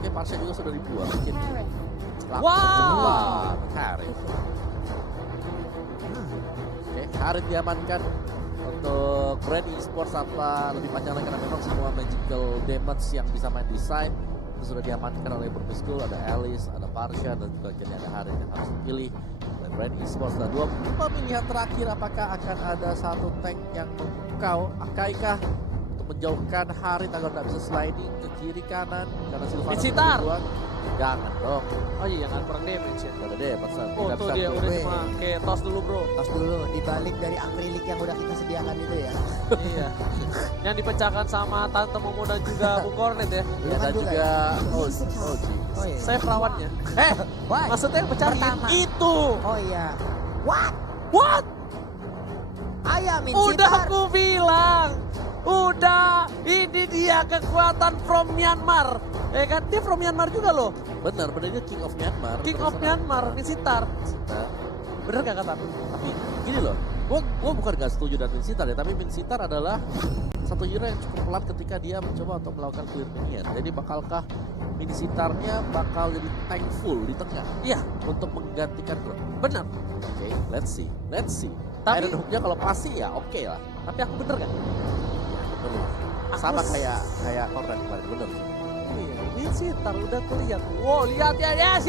Oke, Parsha juga sudah dibuang. Mungkin Wow. Harith. Oke, Harith diamankan untuk Brand Esports tanpa lebih panjang lagi karena memang semua magical damage yang bisa main di side itu sudah diamankan oleh Burmese School. Ada Alice, ada Parsha, dan juga kini ada Harith yang harus dipilih oleh Brand Esports. Dan dua pemilihan terakhir, apakah akan ada satu tank yang memukau Akaikah untuk menjauhkan Harith agar tidak bisa sliding ke kiri kanan karena Silvana Visitar. dibuang. Jangan dong. Oh iya, nggak kurang damage ya. Gak ada deh, pasal Oh tuh dia udah cuma kayak tos dulu bro. Tos dulu dibalik dari akrilik yang udah kita sediakan itu ya. Iya. Yang dipecahkan sama Tante Momo dan juga Bung Cornet ya. Ya, dan juga Oji. Oh iya. Saya perawannya. Why? Maksudnya yang pecahin Pertama. itu. Oh iya. What? What? Ayam Udah Insitar. aku bilang. Udah, ini dia kekuatan from Myanmar. Ya kan, dia from Myanmar juga loh. Benar, dia King of Myanmar. King of Myanmar, Visitar. Nah, Bener gak kata? tapi gini loh, gua bukan gak setuju dengan Minsitar ya, tapi Minsitar adalah satu hero yang cukup pelan ketika dia mencoba untuk melakukan clear minion. Jadi bakalkah Minsitarnya bakal jadi tank full di tengah? Iya, Untuk menggantikan Grok. bener. Oke, let's see. Tapi- Iron Hook-nya kalau pasti ya oke lah. Tapi aku bener gak? Bener. Sama kayak Korran kemarin, bener. Iya, Visitar udah kelihatan. Wow, lihat ya, yes.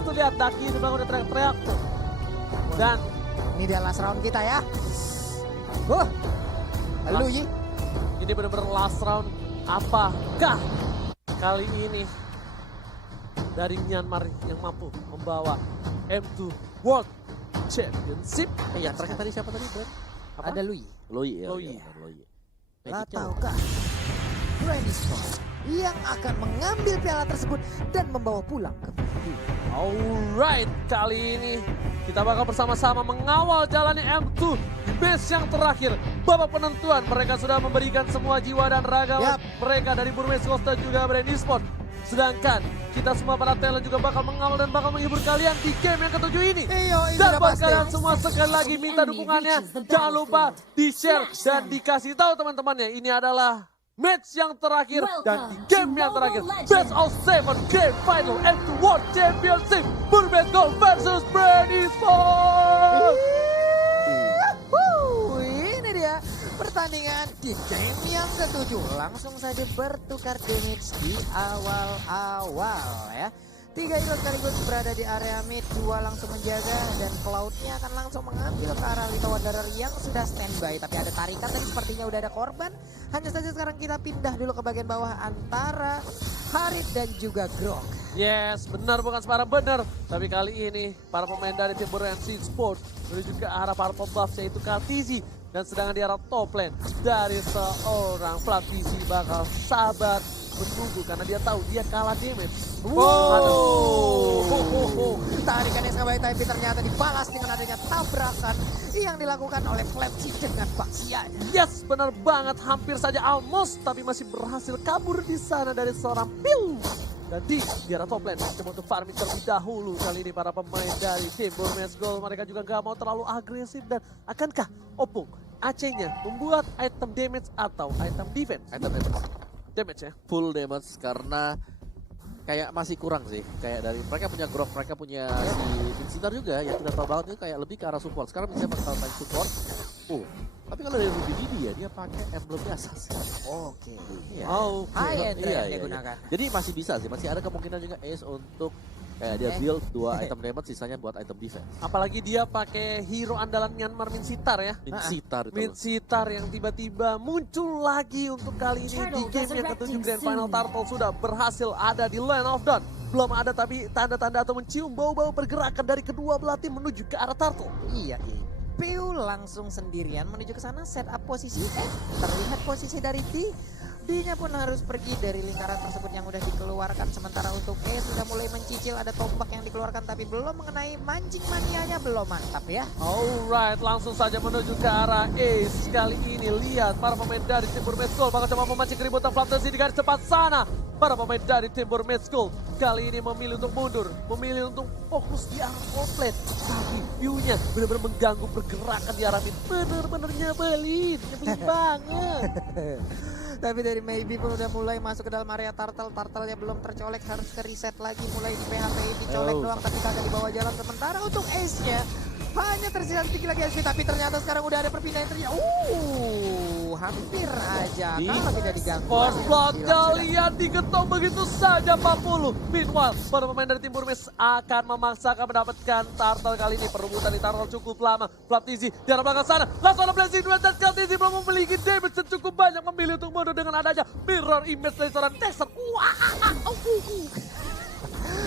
Tuh lihat Daki itu udah teriak-teriak tuh. Dan Ini dia last round kita ya. Lu Yi. ini benar-benar last round. Apakah kali ini dari Myanmar yang mampu membawa M2 World Championship? Yang terakhir tadi siapa tadi, Brand? Apa? Ada Lui ya. Lui. Iya, benar, Lui. Ataukah Brand Esports yang akan mengambil piala tersebut dan membawa pulang ke Bumi? Alright, kali ini kita bakal bersama-sama mengawal jalannya M2 di base yang terakhir. Babak penentuan, mereka sudah memberikan semua jiwa dan raga Yap. mereka dari Burmese School dan juga Brand Esports. Sedangkan kita semua para talent juga bakal mengawal dan bakal menghibur kalian di game yang ketujuh ini. Iyo, ini Dan udah buat pasti. kalian semua sekali lagi minta dukungannya. Jangan lupa di-share dan dikasih tahu teman-temannya. Ini adalah match yang terakhir dan di game yang terakhir. Best of 7 game final M2 World Championship. Burmese School versus Brand Esports. Ini dia pertandingan di game yang ketujuh. Langsung saja bertukar damage di awal-awal ya. 3 hero sekaligus berada di area mid, 2 langsung menjaga dan Cloud-nya akan langsung mengambil ke arah Lita Wanderer yang sudah standby. Tapi ada tarikan tadi sepertinya udah ada korban. Hanya saja sekarang kita pindah dulu ke bagian bawah antara Harith dan juga Grok. Yes, benar bukan sembarang benar. Tapi kali ini para pemain dari tim Burmese Sport menuju ke arah para pembuff yaitu Kartizi. Dan sedangkan di arah top lane dari seorang Platisi bakal sabar menunggu karena dia tahu dia kalah damage. Aduh. Tarikan yang sangat baik tapi ternyata dibalas dengan adanya tabrakan yang dilakukan oleh Flapsy dengan Baxian. Yes, benar banget. Hampir saja almost tapi masih berhasil kabur di sana dari seorang Piu. Dan di arah top lane coba untuk farming terlebih dahulu. Kali ini para pemain dari tim Burmese Gold mereka juga gak mau terlalu agresif. Dan akankah Opung AC-nya membuat item damage atau item defense? Item Damage ya. full damage karena kayak masih kurang sih. Kayak dari mereka punya Grok, mereka punya si Insitar juga yang tidak tahu banget itu kayak lebih ke arah support. Sekarang bisa bakal main support. Tapi kalau dari Ruby Didi ya dia pakai emblem biasa sih. Oke. Iya. Oh, High end Iya, yang iya, digunakan. iya. Jadi masih bisa sih, masih ada kemungkinan juga Ace untuk kayak dia build 2 item damage sisanya buat item defense. apalagi dia pakai hero andalan Myanmar Minsitar ya. Minsitar itu. Minsitar yang tiba-tiba muncul lagi untuk kali ini di game yang ketujuh Grand Final. Turtle sudah berhasil ada di Land of Dawn. Belum ada tapi tanda-tanda atau mencium bau-bau pergerakan dari kedua belah tim menuju ke arah Turtle. Iya. Piu langsung sendirian menuju ke sana, set up posisi. Terlihat posisi dari D. D-nya pun harus pergi dari lingkaran tersebut yang udah dikeluarkan. Sementara untuk E sudah mulai mencicil, ada tombak yang dikeluarkan tapi belum mengenai mancing manianya, belum mantap ya. Alright, langsung saja menuju ke arah Ace. Kali ini lihat para pemain dari tim Burmese Gold bakal coba memancing keributan Flapsy di garis depan sana. Para pemain dari tim Burmese Gold kali ini memilih untuk mundur, memilih untuk fokus di arah offlane. Tapi view-nya benar-benar mengganggu pergerakan di arah mid. Bener-bener nyebelin banget. Tapi dari Maybe pun udah mulai masuk ke dalam area Turtle. Turtle-nya belum tercolek, harus ke reset lagi. Mulai di PHP dicolek doang tapi kagak dibawa jalan. Sementara untuk Ace-nya hanya tersisa sedikit lagi SP, tapi ternyata sekarang udah ada perpindahan terjadi. Hampir aja kalau tidak diganggu. Force block-nya lihat digetok begitu saja 40. Meanwhile, para pemain dari tim Burmese akan memaksakan mendapatkan Turtle kali ini. Perebutan di Turtle cukup lama. Flaptizi di arah belakang sana. Langsung ada blessing dua dan Flaptizi belum memiliki damage yang cukup banyak, memilih untuk mundur dengan adanya mirror image dari seorang Dexter.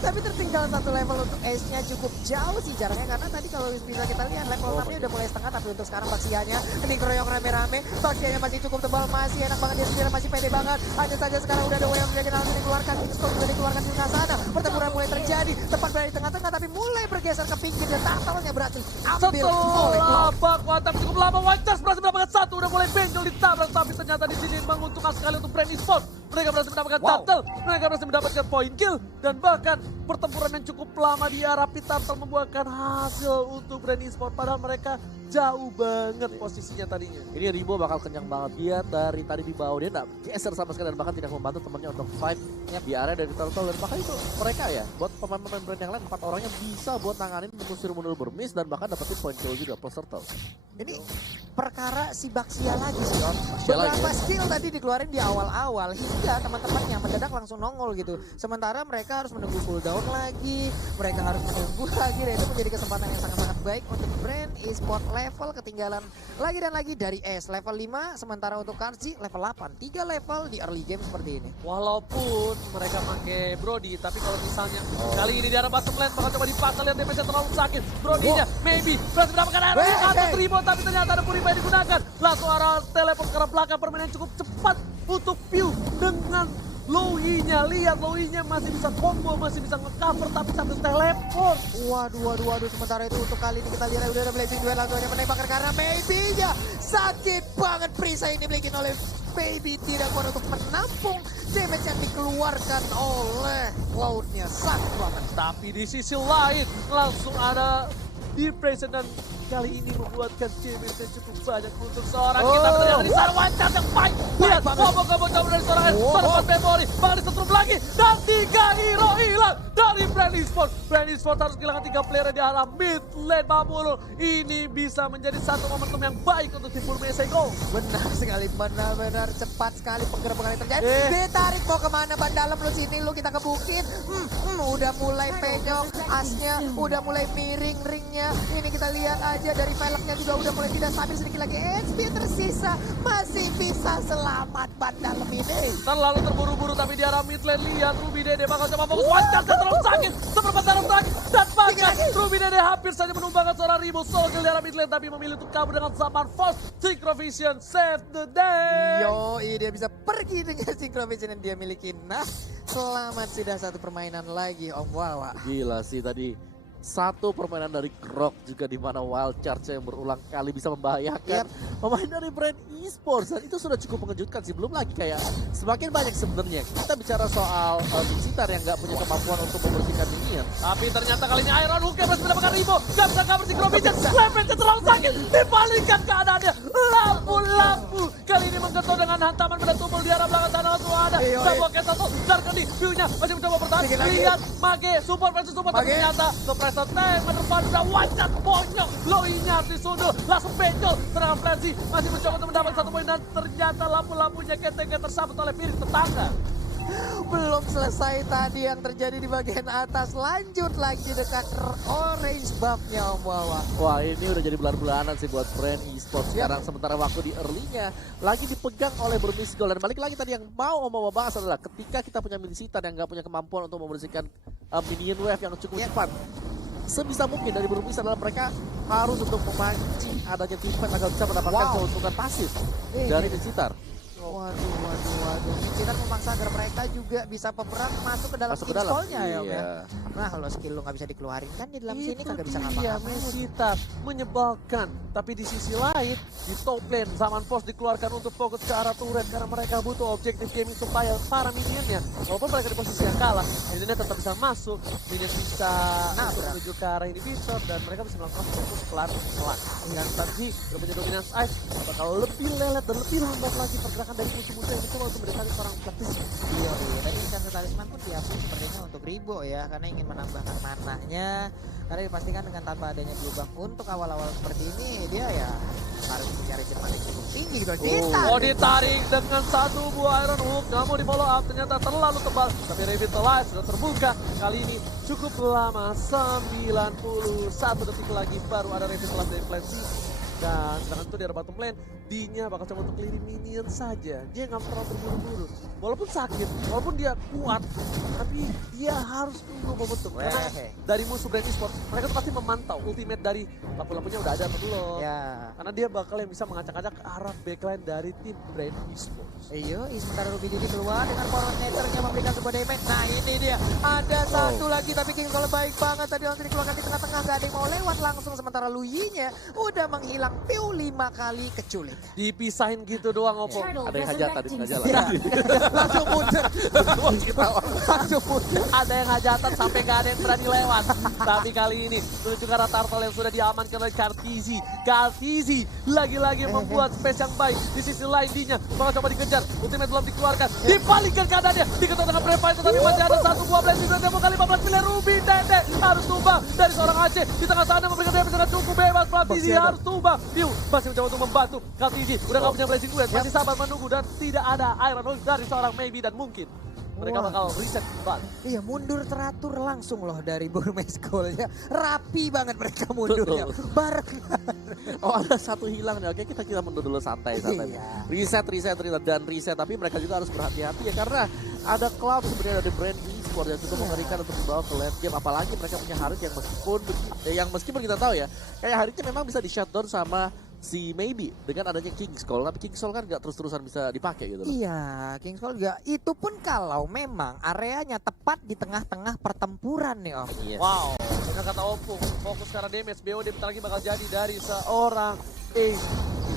Tapi tertinggal satu level untuk Ace-nya cukup jauh sih jaraknya, karena tadi kalau bisa kita lihat level 6-nya udah mulai setengah, tapi untuk sekarang Baxianya ini keroyok rame-rame. Baxianya masih cukup tebal, masih enak banget, dia sendiri masih pede banget. Hanya saja sekarang udah ada yang menjadi langsung dikeluarkan, Skor juga dikeluarkan di tengah sana. Pertempuran mulai terjadi, tepat berada di tengah-tengah, tapi mulai bergeser ke pinggir dan Turtle-nya berhasil ambil oleh Cloud. Babak tapi cukup lama, White Stars berhasil mendapatkan satu, udah mulai benjol ditabrak, tapi ternyata di sini menguntungkan sekali untuk Brand Esports. Mereka berhasil mendapatkan Turtle, mereka berhasil mendapatkan point kill, dan bahkan pertempuran yang cukup lama di arah Turtle membuahkan hasil untuk Brand Esports, padahal mereka jauh banget posisinya tadinya. Ini Ribo bakal kenyang banget, dia dari tadi di bawah, dia nggak geser sama sekali dan bahkan tidak membantu temannya untuk fight di area dari Turtle. Dan bahkan itu mereka ya, buat pemain-pemain brand yang lain, 4 orangnya bisa buat nanganin mengusir mundur bermiss dan bahkan dapetin point kill juga plus Turtle. Ini perkara si Baxia lagi sih Om. Baxia lagi, Beberapa skill tadi dikeluarin di awal-awal hingga teman-temannya mendadak langsung nongol gitu. Sementara mereka harus menunggu cooldown lagi, mereka harus menunggu lagi, dan itu menjadi kesempatan yang sangat-sangat baik untuk Brand Esports. Level ketinggalan lagi dan lagi dari S level 5, sementara untuk Karzi level 8. 3 level di early game seperti ini. Walaupun mereka pakai Brody, tapi kalau misalnya kali ini di arah bottom lane bakal coba dipaksa, lihat damage-nya terlalu sakit. Brody-nya maybe berhasil mendapatkan air atas Ribo, tapi ternyata ada Purify digunakan. Langsung arah teleport ke arah belakang, permainan cukup cepat untuk Pew dengan Lowy-nya. Lihat Lowy-nya masih bisa combo, masih bisa nge-cover tapi sambil teleport. Waduh. Sementara itu untuk kali ini kita lihat udah ada Blazing Duel, langsung aja menembakkan karena Maybe-nya sakit banget. Perisai ini dimiliki oleh Maybe, tidak kuat untuk menampung damage yang dikeluarkan oleh Cloud-nya. Sakit banget. Tapi di sisi lain langsung ada Depression dan kali ini membuatkan damage yang cukup banyak untuk seorang kita. Ternyata di sana One Shot yang fight. Lihat combo-combo cover dari seorang Pada Memory. Bakal disetrum lagi dan 3 hero hilang dari Brand Esports. Brand Esports harus kehilangan 3 player di arah mid lane Babulul. Ini bisa menjadi satu momentum yang baik untuk tim Burmese Go. Benar sekali, benar-benar cepat sekali penggerebekan yang terjadi. Ditarik mau kemana ban dalam lu, sini lu, kita ke bukit. Udah mulai penyok, asnya udah mulai miring ringnya. Ini kita lihat aja dari velgnya juga udah mulai tidak stabil, sedikit lagi HP tersisa. Masih bisa selamat ban dalam ini. Terlalu terburu-buru tapi di arah mid lane, lihat Ruby Dede bakal coba fokus. One Shot terlalu sakit, seperempat dalam sakit. Dan bahkan Ruby Dede hampir saja menumbangkan seorang Ribo. Solo kill di arah mid lane tapi memilih untuk kabur dengan Zaman Force. Synchrovision save the day. Dia bisa pergi dengan Synchrovision yang dia miliki. Nah, selamat, sudah satu permainan lagi Om Wawa. Gila sih tadi. Satu permainan dari Grok juga di mana wild charge yang berulang kali bisa membahayakan pemain dari Brand Esports, dan itu sudah cukup mengejutkan sih. Belum lagi kayak semakin banyak sebenarnya kita bicara soal Vincitar yang nggak punya kemampuan untuk membersihkan minion. Tapi ternyata kali ini Iron Hook yang berhasil mendapatkan Ribo. Gak bisa cover Synchrovision. Levelnya terlalu sakit. Dibalikan keadaannya. Lampu-lampu. Kali ini menggetok dengan hantaman pada tumpul di arah belakang sana. Langsung ada Double Cancel. Darkani. View-nya masih mencoba bertahan. Lihat Mage. Support versus support. Tapi ternyata Suppressor tank menerpan. Udah One Shot bonyok. Lowy-nya disundul. Langsung benjol. Serangan Frenzy masih mencoba untuk mendapatkan 1 poin. Dan ternyata lampu-lampunya ketengnya tersabut oleh piring tetangga. Belum selesai tadi yang terjadi di bagian atas, lanjut lagi dekat orange buff-nya Om Wawa. Wah, ini udah jadi bulan-bulanan sih buat Brand Esports sekarang. Sementara waktu di early-nya lagi dipegang oleh Burmese Gold. Dan balik lagi tadi yang mau Om Wawa bahas adalah ketika kita punya Vincitar yang nggak punya kemampuan untuk membersihkan minion wave yang cukup cepat. Sebisa mungkin dari Burmese adalah mereka harus untuk memancing adanya teamfight agar bisa mendapatkan keuntungan pasif dari Vincitar. Waduh. Dominik kan memaksa agar mereka juga bisa peperan masuk ke dalam King Skull-nya ya, Om ya. Nah, kalau skill lu nggak bisa dikeluarin kan di dalam sini kagak bisa ngapa-ngapain. Mesita menyebalkan, tapi di sisi lain di top lane Zaman Force dikeluarkan untuk fokus ke arah turret karena mereka butuh objektif gaming supaya para minionnya walaupun mereka di posisi yang kalah, minionnya tetap bisa masuk, minion bisa menuju ke arah inhibitor dan mereka bisa melakukan fokus pelan-pelan. Dan Tanji punya dominance ice bakal lebih lelet dan lebih lambat lagi pergerakan dari musuh-musuh yang mencoba untuk mendekati seorang Platisi. Iya, tadi Chance Talisman pun diakui sepertinya untuk Ribo ya, karena ingin menambahkan mananya. Karena dipastikan dengan tanpa adanya blue buff untuk awal-awal seperti ini, dia ya harus mencari firman yang cukup tinggi gitu. Ditarik dengan satu buah Iron Hook, namun di follow up ternyata terlalu tebal. Tapi Revitalize sudah terbuka, kali ini cukup lama, 91 detik lagi baru ada Revitalize dari Plan C. Dan sedangkan itu di arah bottom lane, D-nya bakal coba untuk clearing minion saja. Dia nggak terlalu terburu-buru. Walaupun sakit, walaupun dia kuat, tapi dia harus tunggu momentum. Karena dari musuh Brand Esports, mereka tuh pasti memantau ultimate dari lampu-lampunya udah ada atau belum. Ya. Karena dia bakal yang bisa mengacak-acak ke arah backline dari tim Brand Esports. Iya, sementara Ruby Didi keluar dengan power netternya memberikan sebuah damage. Nah ini dia, ada satu lagi tapi King Skull baik banget. Tadi langsung dikeluarkan di tengah-tengah, gak ada yang mau lewat langsung. Sementara Luyi-nya udah menghilang piu 5 kali keculik. Dipisahin gitu doang, Oppo. Ada yang hajatan di tengah jalan. Ya. Langsung mundur. Langsung mundur. Ada yang hajatan sampai gak ada yang berani lewat. Tapi kali ini menuju ke arah turtle yang sudah diamankan oleh Kartizi. Kartizi lagi-lagi membuat space yang baik. Di sisi lain D-nya bakal coba dikejar. Ultimate belum dikeluarkan. Dipalikkan keadaannya. Diketuk dengan Previte tetapi masih ada satu buah blessing. Demo kali 15 miliar Ruby Dede harus tumbang dari seorang Aceh. Di tengah sana memberikan damage dengan cukup bebas. Kartizi harus tumbang. Piu masih mencoba untuk membantu. Kartizi udah gak punya blessing duet. Masih sabar menunggu dan tidak ada Iron Hook dari seorang Maybe dan mungkin mereka bakal reset kembali. Iya, mundur teratur langsung loh dari Burmese Gold ya. Rapi banget mereka mundurnya. Barengan. Oh, ada satu hilang nih. Oke, kita mundur dulu santai. Iya. Reset dan reset. Tapi mereka juga harus berhati-hati ya karena ada Cloud sebenarnya dari Brand Esports yang cukup mengerikan untuk membawa ke late game. Apalagi mereka punya Harit yang meskipun kita tahu ya, kayak Haritnya memang bisa di shutdown sama si Maybe dengan adanya King Skull, tapi King Skull kan nggak terus-terusan bisa dipakai gitu loh. Iya, King Skull juga. Itu pun kalau memang areanya tepat di tengah-tengah pertempuran nih Om. Yes. Wow, dengan kata Opung, fokus karena damage BOD bentar lagi bakal jadi dari seorang Ace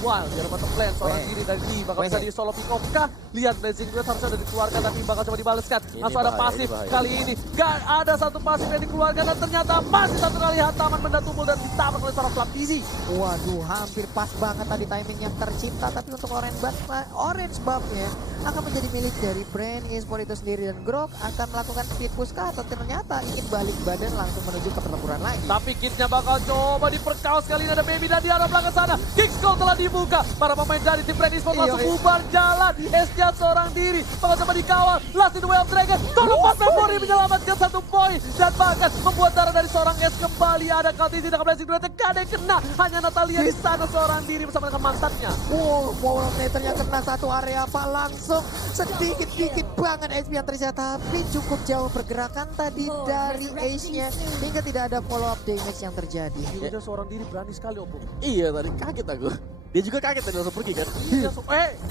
Wild. Di bottom lane, seorang diri dari D bakal bisa di solo pick off kah? Lihat blazing duet harusnya udah dikeluarkan tapi bakal coba dibaleskan. Langsung ada pasif kali ini. Gak ada satu pasif yang dikeluarkan dan ternyata masih satu kali hantaman benda tubuh dan ditabrak oleh seorang Flaptizi. Waduh, hampir pas banget tadi timing yang tercipta. Tapi untuk orange buff-nya akan menjadi milik dari Brand Esports itu sendiri. Dan Grok akan melakukan speed push kah atau ternyata ingin balik badan langsung menuju ke pertempuran lagi. Tapi kitnya bakal coba diperkaos kali ini ada Baby dan di arah belakang sana. King Skull telah dibuka. Para pemain dari tim Brand Esports langsung bubar jalan. Esnya seorang diri. Bakal coba dikawal. Last in the way of Dragon. Tolong Pat Memory menyelamatkan satu poin. Dan bahkan membuat darah dari seorang Es kembali. Ada Kartizi dengan blessing duet. Gak ada yang kena. Hanya Natalia di sana seorang diri bersama dengan mantannya. Wow, power meternya kena satu area apa langsung. Sedikit-dikit banget SP yang ternyata. Tapi cukup jauh pergerakan tadi dari Ace-nya. Hingga tidak ada follow up damage yang terjadi. Dia seorang diri berani sekali Opung. Iya, tadi kaget aku. Dia juga kaget tadi langsung pergi kan. Iya,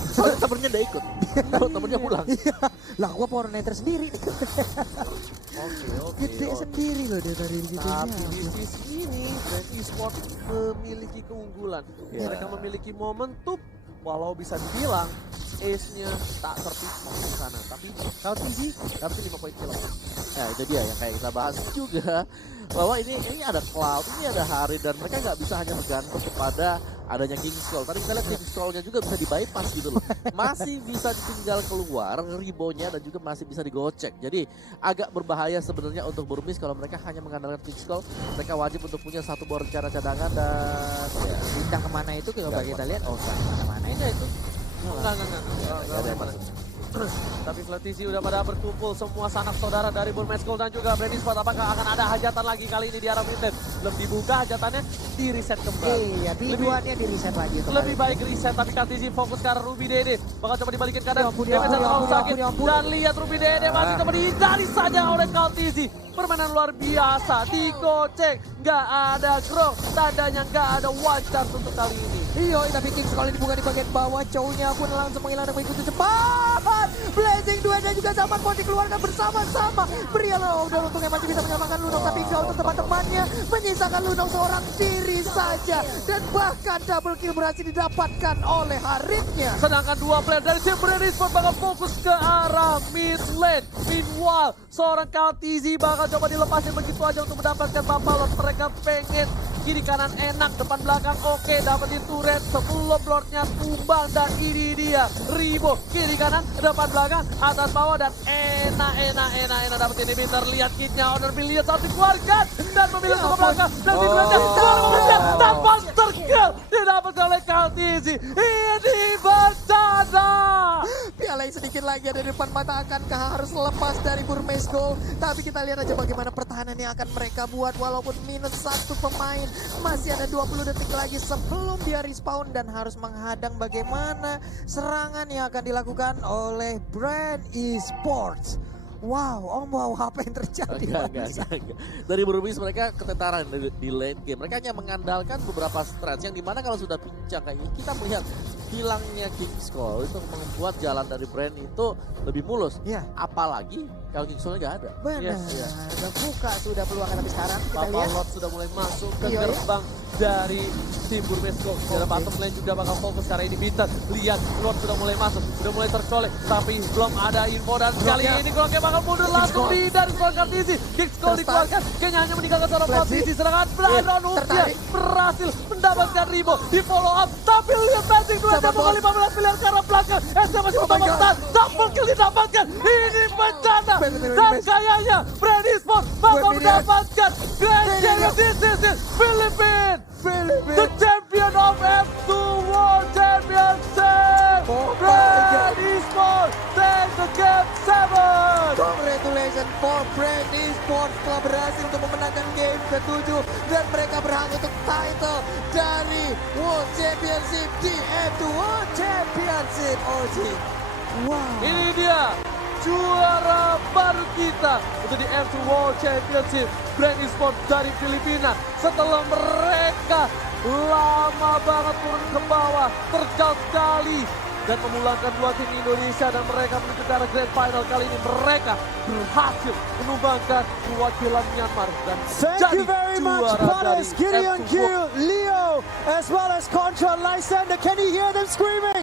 Soalnya temennya udah ikut. Temennya pulang. Lah gua power meter sendiri. Oke. Gede sendiri loh dia dari gitu. Tapi di sisi ini Brand Esports memiliki keunggulan. Mereka memiliki momentum. Walau bisa dibilang Ace-nya tak terpisah di sana. Tapi Kartizi dapat 5 poin kill. Nah itu dia yang kayak kita bahas juga. Bahwa ini ada Cloud, ini ada Harit dan mereka nggak bisa hanya bergantung kepada adanya King Skull. Tadi kita lihat King Skull-nya juga bisa di-bypass gitu loh. Masih bisa ditinggal keluar ribonya dan juga masih bisa digocek. Jadi agak berbahaya sebenarnya untuk Burmese kalau mereka hanya mengandalkan King Skull. Mereka wajib untuk punya satu bor rencana cadangan dan ya, pindah kemana itu coba kita lihat. Oh, kemana itu? Enggak. Tapi Flaptizi udah pada berkumpul semua sanak saudara dari Burmese Gold dan juga Brand Esports. Apakah akan ada hajatan lagi kali ini di arah mid lane? Belum dibuka hajatannya, di reset kembali. Iya, biduannya di reset lagi. Lebih baik reset, tapi Kartizi fokus ke arah Ruby Dede. Bakal coba dibalikin keadaan. Ampun, Damage terlalu sakit. Dan lihat Ruby Dede masih coba dihindari saja oleh Kartizi. Permainan luar biasa, digocek. Nggak ada Grok, tandanya nggak ada one chance untuk kali ini. Iya, tapi King sekali dibuka di bagian bawah. Chow-nya pun langsung menghilang dan mengikuti cepat. Blazing Duet dan juga Zaman Bot dikeluarkan bersama-sama. Pria udah untungnya masih bisa menyelamatkan Lunok, tapi jauh untuk teman-temannya menyisakan Lunok seorang diri saja. Dan bahkan double kill berhasil didapatkan oleh Haritnya. Sedangkan dua player dari tim Brand Esports bakal fokus ke arah mid lane. Meanwhile, seorang KTZ bakal coba dilepasin begitu aja untuk mendapatkan Bapalot. Mereka pengen kiri kanan enak, depan belakang oke, dapetin turret sebelum lordnya tumbang. Dan ini dia Ribo, kiri kanan, depan belakang, atas bawah, dan enak dapetin inhibitor. Lihat kitnya, Honor lihat satu keluarga dan memilih ke belakang. Dan tidurnya keluar mengejar tanpa terkill didapatkan oleh KTZ. Ini bencana. Piala yang sedikit lagi ada di depan mata, akankah harus lepas dari Burmese Gold? Tapi kita lihat aja bagaimana pertahanan yang akan mereka buat walaupun minus 1 pemain. Masih ada 20 detik lagi sebelum dia respawn dan harus menghadang bagaimana serangan yang akan dilakukan oleh Brand Esports. Wow, apa yang terjadi? Enggak. Dari Burmese mereka ketentaran di lane game. Mereka hanya mengandalkan beberapa strats yang dimana kalau sudah pincang kayak ini, kita melihat hilangnya King's Call itu membuat jalan dari Brand itu lebih mulus. Iya. Apalagi kalau King's Call nggak ada. Benar, buka sudah peluangkan, tapi sekarang kita lihat. Bapalot sudah mulai masuk ke Iya. gerbang dari tim Burmese Gold. Dalam bottom lane juga bakal fokus karena ini Bitter. Lihat, Lord sudah mulai masuk, sudah mulai tercolek, tapi belum ada info. Dan kali ini Groknya bakal mundur langsung di dari seorang KTZ. King's Call dikeluarkan, kayaknya hanya meninggalkan seorang posisi. Serangan Brandon Ujian berhasil mendapatkan Ribo di follow up. Tapi lihat Blazing Duet yang membawa 15 miliar ke arah belakang. SC masih bertahan, double kill didapatkan. Ini bencana. Dan kayaknya Brand Esports bakal mendapatkan Grand Champion. This is Philippines. The champion of F2 World Championship. Brand Esports take the game 7. Congratulations for Brand Esports telah berhasil untuk memenangkan game ke-7 dan mereka berhak untuk title dari World Championship di F2 World Championship. OG. Wow. Ini dia juara baru kita untuk di F2 World Championship. Brand Esports dari Filipina setelah mereka lama banget turun ke bawah, terjal sekali dan memulangkan 2 tim Indonesia dan mereka menuju ke arah Grand Final. Kali ini mereka berhasil menumbangkan perwakilan Myanmar dan Thank jadi you very much, juara dari Paris, Gideon F2 Q, Leo, as well as Contra Lysander. Can you hear them screaming?